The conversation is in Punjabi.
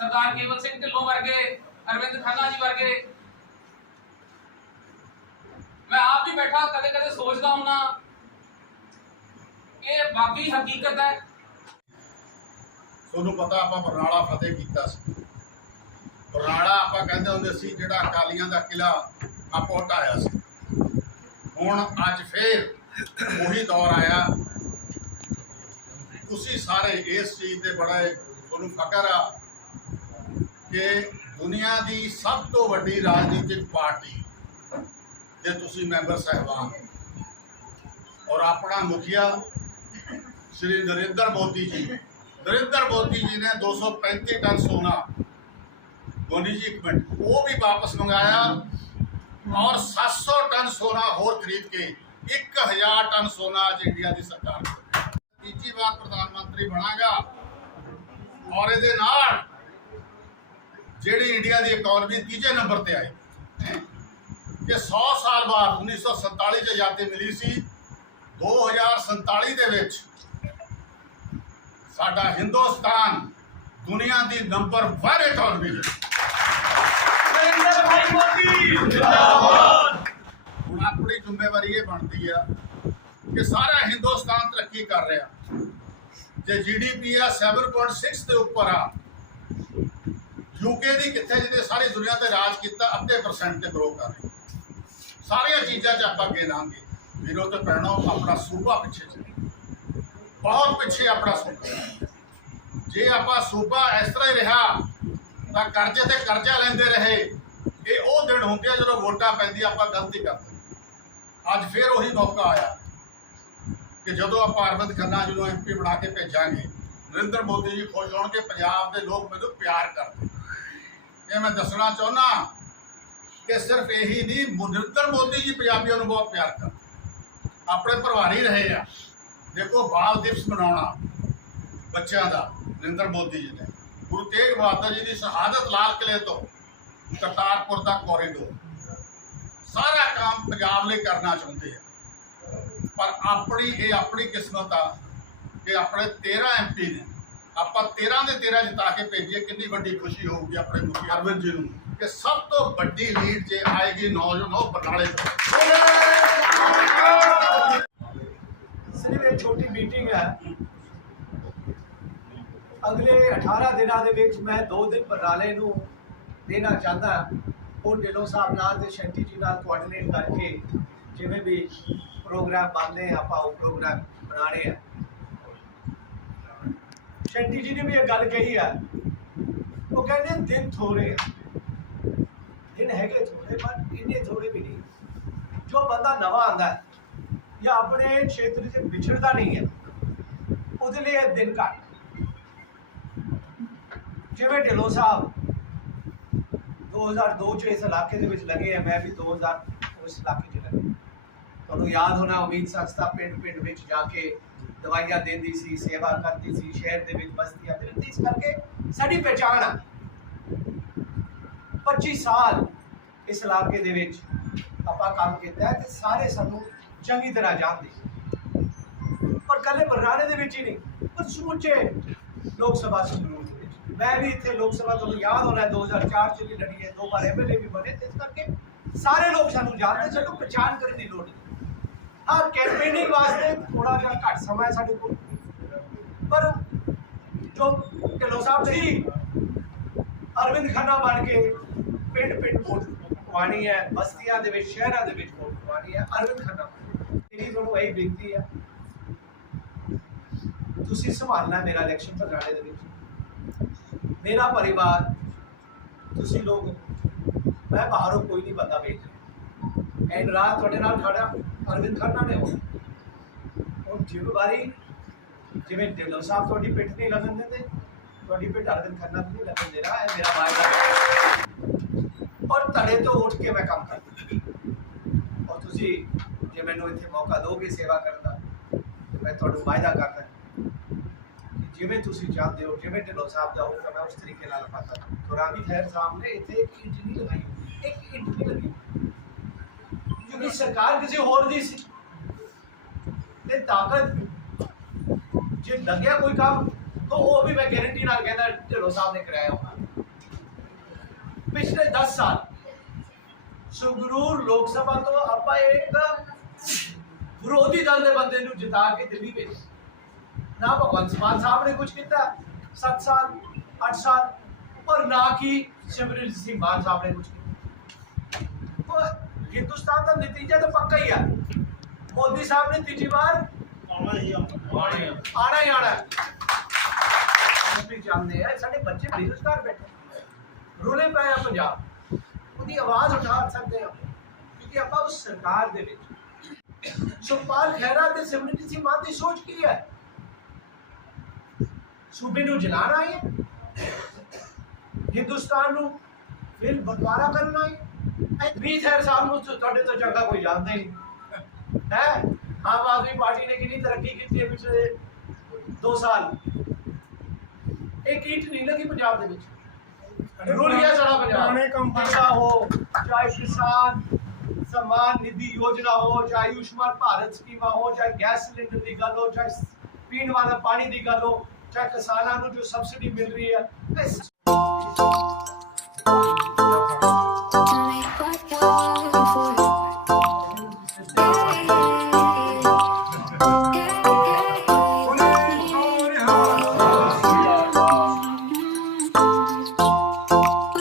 ਢਿੱਲੋਂ ਵਰਗੇ, ਅਰਵਿੰਦ ਖੰਨਾ ਜੀ ਵਰਗੇ। ਮੈਂ ਆਪ ਵੀ ਬੈਠਾ ਕਦੇ ਕਦੇ ਸੋਚਦਾ ਹੁੰਨਾ, ਇਹ ਵਾਕਈ ਹਕੀਕਤ ਹੈ। ਤੁਹਾਨੂੰ ਪਤਾ ਆਪਾਂ ਬਰਨਾਲਾ ਫਤਿਹ ਕੀਤਾ ਸੀ। ਬਰਨਾਲਾ ਆਪਾਂ ਕਹਿੰਦੇ ਹੁੰਦੇ ਸੀ, ਜਿਹੜਾ ਅਕਾਲੀਆਂ ਦਾ ਕਿਲਾ ਆਪਾਂ ਹਟਾਇਆ ਸੀ। ਹੁਣ ਅੱਜ ਫੇਰ ਉਹੀ ਦੌਰ ਆਇਆ। ਤੁਸੀਂ ਸਾਰੇ ਇਸ ਚੀਜ਼ ਤੇ ਬੜਾ ਤੁਹਾਨੂੰ ਫਕਰ ਆ। ਕਿ ਦੁਨੀਆ ਦੀ ਸਭ ਤੋਂ ਵੱਡੀ ਰਾਜਨੀਤਿਕ ਪਾਰਟੀ ਦੇ ਤੁਸੀਂ ਮੈਂਬਰ ਸਹਿਬਾਨ ਹੋ। ਔਰ ਆਪਣਾ ਮੁਖੀਆ ਸ਼੍ਰੀ ਨਰਿੰਦਰ ਮੋਦੀ ਜੀ। ਨਰਿੰਦਰ ਮੋਦੀ ਜੀ ਨੇ 235 ਟਨ ਸੋਨਾ। ਗੋਨੀ ਜੀ, ਇੱਕ ਮਿੰਟ। ਉਹ ਵੀ ਵਾਪਸ ਮੰਗਾਇਆ ਔਰ 700 ਟਨ ਸੋਨਾ ਹੋਰ ਖਰੀਦ ਕੇ 1000 ਟਨ ਸੋਨਾ ਅੱਜ ਇੰਡੀਆ ਦੀ ਸਰਕਾਰ ਤੀਜੀ ਵਾਰ ਪ੍ਰਧਾਨ ਮੰਤਰੀ ਬਣਾਗਾ ਔਰ ਇਹਦੇ ਨਾਲ ਜਿਹੜੀ ਇੰਡੀਆ ਦੀ ਇਕਨੋਮੀ ਤੀਜੇ ਨੰਬਰ ਤੇ ਆਈ। ਕਿ 100 ਸਾਲ ਬਾਅਦ 1947 ਚ ਆਜ਼ਾਦੀ ਮਿਲੀ ਸੀ। 2047 ਦੇ ਵਿੱਚ ਸਾਡਾ ਹਿੰਦੁਸਤਾਨ ਦੁਨੀਆ ਦੀ ਨੰਬਰ 1 ਇਕਨੋਮੀ ਹੈ। ਨਰਿੰਦਰ ਭਾਈ ਮੋਦੀ। ਹੁਣ ਆਪਣੀ ਜ਼ਿੰਮੇਵਾਰੀ ਇਹ ਬਣਦੀ ਆ ਕਿ ਸਾਰਾ ਹਿੰਦੁਸਤਾਨ ਤਰੱਕੀ ਕਰ ਰਿਹਾ। ਜੇ ਜੀਡੀਪੀ ਆ 7.6 ਦੇ ਉੱਪਰ ਆ ਯੂਕੇ ਦੀ ਕਿੱਥੇ ਜਿਹਦੇ ਸਾਰੀ ਦੁਨੀਆ ਤੇ ਰਾਜ ਕੀਤਾ, ਅੱਧੇ ਪਰਸੈਂਟ ਤੇ ਗਰੋ ਕਰ ਰਹੀ। ਸਾਰੀਆਂ ਚੀਜ਼ਾਂ 'ਚ ਆਪਾਂ ਅੱਗੇ ਲਾਂਗੇ। ਵੀਰੋ ਤੇ ਪੈਣਾ ਆਪਣਾ ਸੂਬਾ ਪਿੱਛੇ ਚੱਲੇ। ਬਹੁਤ ਪਿੱਛੇ ਆਪਣਾ ਸੂਬਾ। ਜੇ ਆਪਾਂ ਸੂਬਾ ਇਸ ਤਰ੍ਹਾਂ ਹੀ ਰਿਹਾ, ਤਾਂ ਕਰਜ਼ੇ ਤੇ ਕਰਜ਼ਾ ਲੈਂਦੇ ਰਹੇ, ਇਹ ਉਹ ਦਿਨ ਹੁੰਦੇ ਆ ਜਦੋਂ ਵੋਟਾਂ ਪੈਂਦੀ ਆਪਾਂ ਗਲਤੀ ਕਰਦੇ ਅੱਜ ਫੇਰ ਉਹੀ ਮੌਕਾ ਆਇਆ ਕਿ ਜਦੋਂ ਆਪਾਂ ਅਰਵਿੰਦ ਖੰਨਾ ਜੀ ਨੂੰ ਐਮਪੀ ਬਣਾ ਕੇ ਭੇਜਾਂਗੇ, ਨਰਿੰਦਰ ਮੋਦੀ ਜੀ ਖੁਸ਼ ਹੋਣਗੇ, ਪੰਜਾਬ ਦੇ ਲੋਕ ਮੈਨੂੰ ਪਿਆਰ ਕਰਦੇ ਇਹ ਮੈਂ ਦੱਸਣਾ ਚਾਹੁੰਦਾ ਕਿ ਸਿਰਫ ਇਹੀ ਨਹੀਂ, ਨਰਿੰਦਰ ਮੋਦੀ ਜੀ ਪੰਜਾਬੀਆਂ ਨੂੰ ਬਹੁਤ ਪਿਆਰ ਕਰਦੇ। ਆਪਣੇ ਪਰਿਵਾਰ ਹੀ ਰਹੇ ਆ। ਦੇਖੋ, ਬਾਲ ਦਿਵਸ ਮਨਾਉਣਾ ਬੱਚਿਆਂ ਦਾ, ਨਰਿੰਦਰ ਮੋਦੀ ਜੀ ਨੇ। ਗੁਰੂ ਤੇਗ ਬਹਾਦਰ ਜੀ ਦੀ ਸ਼ਹਾਦਤ ਲਾਲ ਕਿਲੇ ਤੋਂ, ਕਰਤਾਰਪੁਰ ਦਾ ਕੋਰੀਡੋਰ ਸਾਰਾ ਕੰਮ ਪੰਜਾਬ ਲਈ ਕਰਨਾ ਚਾਹੁੰਦੇ ਆ। ਪਰ ਆਪਣੀ, ਇਹ ਆਪਣੀ ਕਿਸਮਤ ਆ ਕਿ ਆਪਣੇ 13 ਐਮਪੀ ਨੇ ਆਪਾਂ 13 ਦੇ 13 ਜਿਤਾ ਕੇ ਭੇਜੀਏ ਕਿੰਨੀ ਵੱਡੀ ਖੁਸ਼ੀ ਹੋਊਗੀ ਆਪਣੇ ਮੁਖੀ ਅਰਵਿੰਦ ਜੀ ਨੂੰ। ਕਿ ਸਭ ਤੋਂ ਵੱਡੀ ਲੀਡ ਜੇ ਆਏਗੀ ਨੌਜਵਾਨ ਉਹ ਬਰਨਾਲੇ ਤੋਂ। ਸਿਰਫ ਇਹ ਛੋਟੀ ਮੀਟਿੰਗ ਹੈ। ਅਗਲੇ 18 ਦਿਨਾਂ ਦੇ ਵਿੱਚ ਮੈਂ 2 ਦਿਨ ਬਰਨਾਲੇ ਨੂੰ ਦੇਣਾ ਚਾਹੁੰਦਾ ਉਹ ਢਿੱਲੋਂ ਸਾਹਿਬ ਨਾਲ ਤੇ ਸ਼ੈਂਟੀ ਜੀ ਨਾਲ ਕੋਆਰਡੀਨੇਟ ਕਰਕੇ ਜਿਵੇਂ ਵੀ ਪ੍ਰੋਗਰਾਮ ਬਣਦੇ ਆਪਾਂ ਉਹ ਪ੍ਰੋਗਰਾਮ ਬਣਾਣੇ ਆ। ਸ਼ੈਂਟੀ ਜੀ ਨੇ ਵੀ ਇਹ ਗੱਲ ਕਹੀ ਆ। ਉਹ ਕਹਿੰਦੇ ਦਿਨ ਥੋੜੇ ਦਿਨ ਹੈਗੇ ਥੋੜੇ ਪਰ ਇੰਨੇ ਥੋੜੇ ਵੀ ਨਹੀਂ। ਜੋ ਬੰਦਾ ਨਵਾਂ ਆਂਦਾ ਜਾਂ ਆਪਣੇ ਖੇਤਰ 'ਚ ਵਿਛੜਦਾ ਨਹੀਂ ਹੈ, ਉਹਦੇ ਲਈ ਇਹ ਦਿਨ ਘੱਟ। ਜਿਵੇਂ ਢਿੱਲੋਂ ਸਾਹਿਬ 2002 ਚ ਇਸ ਇਲਾਕੇ ਦੇ ਵਿੱਚ ਲੱਗੇ ਆ, ਮੈਂ ਵੀ 2000 ਉਸ ਇਲਾਕੇ 'ਚ ਲੱਗੇ। ਤੁਹਾਨੂੰ ਯਾਦ ਹੋਣਾ ਉਮੀਦ ਸੰਸਥਾ ਪਿੰਡ ਪਿੰਡ ਵਿੱਚ ਜਾ ਕੇ ਦਵਾਈਆਂ ਦਿੰਦੀ ਸੀ, ਸੇਵਾ ਕਰਦੀ ਸੀ, ਸ਼ਹਿਰ ਦੇ ਵਿੱਚ ਬਸਤੀਆਂ ਦੇ ਵਿੱਚ ਇਸ ਕਰਕੇ ਸਾਡੀ ਪਛਾਣ ਆ। 25 ਸਾਲ ਇਸ ਇਲਾਕੇ ਦੇ ਵਿੱਚ ਆਪਾਂ ਕੰਮ ਕੀਤਾ ਤੇ ਸਾਰੇ ਸਾਨੂੰ ਚੰਗੀ ਤਰ੍ਹਾਂ ਜਾਣਦੇ ਪਰ ਕੱਲੇ ਬਰਨਾਲੇ ਦੇ ਵਿੱਚ ਹੀ ਨਹੀਂ, ਪਰ ਸਮੁੱਚੇ ਲੋਕ ਸਭਾ ਸੰਗਰੂਰ ਦੇ ਵਿੱਚ। ਮੈਂ ਵੀ ਇੱਥੇ ਲੋਕ ਸਭਾ ਤੁਹਾਨੂੰ ਯਾਦ ਹੋਣਾ ਹੈ 2004 ਚ ਵੀ ਲੜੀ ਹੈ ਦੋ ਵਾਰ ਐਮਐਲਏ ਵੀ ਬਣੇ, ਤੇ ਇਸ ਕਰਕੇ ਸਾਰੇ ਲੋਕ ਸਾਨੂੰ ਜਾਣਦੇ, ਸਾਨੂੰ ਪਛਾਣ ਕਰਨ ਦੀ ਲੋੜ ਨਹੀਂ। ਹਾਂ ਕੈਂਪੇਨਿੰਗ ਵਾਸਤੇ ਥੋੜਾ ਜਿਹਾ ਘੱਟ ਸਮਾਂ ਹੈ ਸਾਡੇ ਕੋਲ। ਪਰ ਜੋ ਢਿੱਲੋਂ ਸਾਹਿਬ ਸੀ ਅਰਵਿੰਦ ਖੰਨਾ ਬਣ ਕੇ ਪਿੰਡ ਪਿੰਡ ਵੋਟ ਪਵਾਣੀ ਹੈ, ਬਸਤੀਆਂ ਦੇ ਵਿੱਚ, ਸ਼ਹਿਰਾਂ ਦੇ ਵਿੱਚ ਵੋਟ ਪਵਾਣੀ ਹੈ, ਅਰਵਿੰਦ ਖੰਨਾ ਮੇਰੀ ਤੁਹਾਨੂੰ ਇਹ ਬੇਨਤੀ ਹੈ, ਤੁਸੀਂ ਸੰਭਾਲਣਾ ਮੇਰਾ ਇਲੈਕਸ਼ਨ ਬਰਨਾਲੇ ਦੇ ਵਿੱਚ। ਮੇਰਾ ਪਰਿਵਾਰ, ਤੁਸੀਂ ਲੋਕ, ਮੈਂ ਬਾਹਰੋਂ ਕੋਈ ਨਹੀਂ ਬੰਦਾ ਵੇਚ ਰਿਹਾ। ਐਨ ਰਾਤ ਤੁਹਾਡੇ ਨਾਲ ਖੜਾ ਅਰਵਿੰਦ ਖੰਨਾ ਨੇ ਹੋਣਾ ਉਹ ਜ਼ਿੰਮੇਵਾਰੀ ਜਿਵੇਂ ਢਿੱਲੋਂ ਸਾਹਿਬ ਤੁਹਾਡੀ ਪਿੱਠ ਨਹੀਂ ਲੱਗਣ ਦਿੰਦੇ, ਤੁਹਾਡੀ ਪਿੱਠ ਅਰਵਿੰਦ ਖੰਨਾ ਨਹੀਂ ਲੱਗਣ ਦੇ ਰਿਹਾ ਇਹ ਮੇਰਾ ਵਾਅਦਾ ਔਰ ਤੜੇ ਤੋਂ ਉੱਠ ਕੇ ਮੈਂ ਕੰਮ ਕਰਦਾ। ਔਰ ਤੁਸੀਂ ਜੇ ਮੈਨੂੰ ਇੱਥੇ ਮੌਕਾ ਦਿਓਗੇ ਸੇਵਾ ਕਰਨ ਦਾ, ਤੇ ਮੈਂ ਤੁਹਾਨੂੰ ਵਾਅਦਾ ਕਰਦਾ ਜਿਵੇਂ ਤੁਸੀਂ ਚਾਹਦੇ ਹੋ, ਜਿਵੇਂ ਢਿੱਲੋਂ ਸਾਹਿਬ ਦਾ ਹੁਕਮ ਹੈ, ਉਸ ਤਰੀਕੇ ਨਾਲ ਪਾਤਾ ਕੁਰਾਨੀ ਖੈਰ ਸਾਹਿਬ ਇੱਥੇ ਇੱਕ ਇੰਟ ਨਹੀਂ ਲਗਾਈ ਇੱਕ ਇੰਟ ਨਹੀਂ ਲੱਗੀ ਕਿਉਂਕਿ ਸਰਕਾਰ ਕਿਸੇ ਹੋਰ ਦੀ ਸੀ? ਤੇ ਤਾਕਤ ਜੇ ਲੱਗਿਆ ਕੋਈ ਕੰਮ, ਤਾਂ ਉਹ ਵੀ ਮੈਂ ਗਾਰੰਟੀ ਨਾਲ ਕਹਿੰਦਾ ਢਿੱਲੋਂ ਸਾਹਿਬ ਨੇ ਕਰਾਇਆ ਹੋਣਾ। 10 ਸਾਲ ਸੰਗਰੂਰ ਲੋਕ ਸਭਾ ਤੋਂ ਆਪਾਂ ਇੱਕ ਵਿਰੋਧੀ ਦਲ ਦੇ ਬੰਦੇ ਨੂੰ ਜਿਤਾ ਕੇ ਦਿੱਲੀ ਭੇਜ ਨਾ ਭਗਵੰਤ ਮਾਨ ਸਾਹਿਬ ਨੇ ਕੁਝ ਕੀਤਾ 7 ਸਾਲ 8 ਸਾਲ ਔਰ ਨਾ ਕਿ ਸਿਮਰਨ ਸਿੰਘ ਮਾਨ ਸਾਹਿਬ ਨੇ ਕੁਝ ਕੀਤਾ। ਹਿੰਦੁਸਤਾਨ ਦਾ ਨਤੀਜਾ ਤਾਂ ਪੱਕਾ ਹੀ ਹੈ ਮੋਦੀ ਸਾਹਿਬ ਨੇ ਤੀਜੀ ਵਾਰ ਆਣਾ ਹੀ ਆਣਾ ਹੈ ਚਾਹੁੰਦੇ ਆ ਸਾਡੇ ਬੱਚੇ ਬੇਰੁਜ਼ਗਾਰ ਬੈਠੇ ਰੋਲੇ ਪਏ ਆ ਪੰਜਾਬ। ਉਹਦੀ ਆਵਾਜ਼ ਉਠਾ ਸਕਦੇ ਆ ਕਿਉਂਕਿ ਆਪਾਂ ਉਸ ਸਰਕਾਰ ਦੇ ਵਿੱਚ। ਸੁਖਪਾਲ ਖਹਿਰਾ ਤੇ ਸਿਮਰਨਜੀਤ ਸਿੰਘ ਮਾਨ ਦੀ ਸੋਚ ਕੀ ਹੈ? ਸੂਬੇ ਨੂੰ ਜਲਾਣਾ ਹੈ ਹਿੰਦੁਸਤਾਨ ਨੂੰ ਫਿਰ ਬਟਵਾਰਾ ਕਰਨਾ ਹੈ ਵੀ ਸਰ ਸਾਹਿਬ ਨੂੰ ਤੁਹਾਡੇ ਤੋਂ ਚੰਗਾ ਕੋਈ ਜਾਣਦਾ ਨਹੀਂ। ਹੈ? ਆਮ ਆਦਮੀ ਪਾਰਟੀ ਨੇ ਕਿੰਨੀ ਤਰੱਕੀ ਕੀਤੀ ਹੈ ਪਿਛਲੇ 2 ਸਾਲ? ਇੱਕ ਇੰਟ ਨਹੀਂ ਲੱਗੀ ਪੰਜਾਬ ਦੇ ਵਿੱਚ। ਰੁਲ ਗਿਆ ਸਾਡਾ ਪੰਜਾਬ। ਪੁਰਾਣੇ ਕੰਮ ਪੈਸਾ ਹੋ ਚਾਹੇ ਕਿਸਾਨ ਸਮਾਨ ਨਿਧੀ ਯੋਜਨਾ ਹੋ ਚਾਹੇ ਆਯੁਸ਼ਮਾਨ ਭਾਰਤ ਸਕੀਮਾ ਹੋ ਚਾਹੇ ਗੈਸ ਸਿਲੰਡਰ ਦੀ ਗੱਲ ਹੋ ਚਾਹੇ ਪੀਣ ਵਾਲਾ ਪਾਣੀ ਦੀ ਗੱਲ ਹੋ ਚਾਹੇ ਕਿਸਾਨਾਂ ਨੂੰ ਜੋ ਸਬਸਿਡੀ ਮਿਲ ਰਹੀ ਹੈ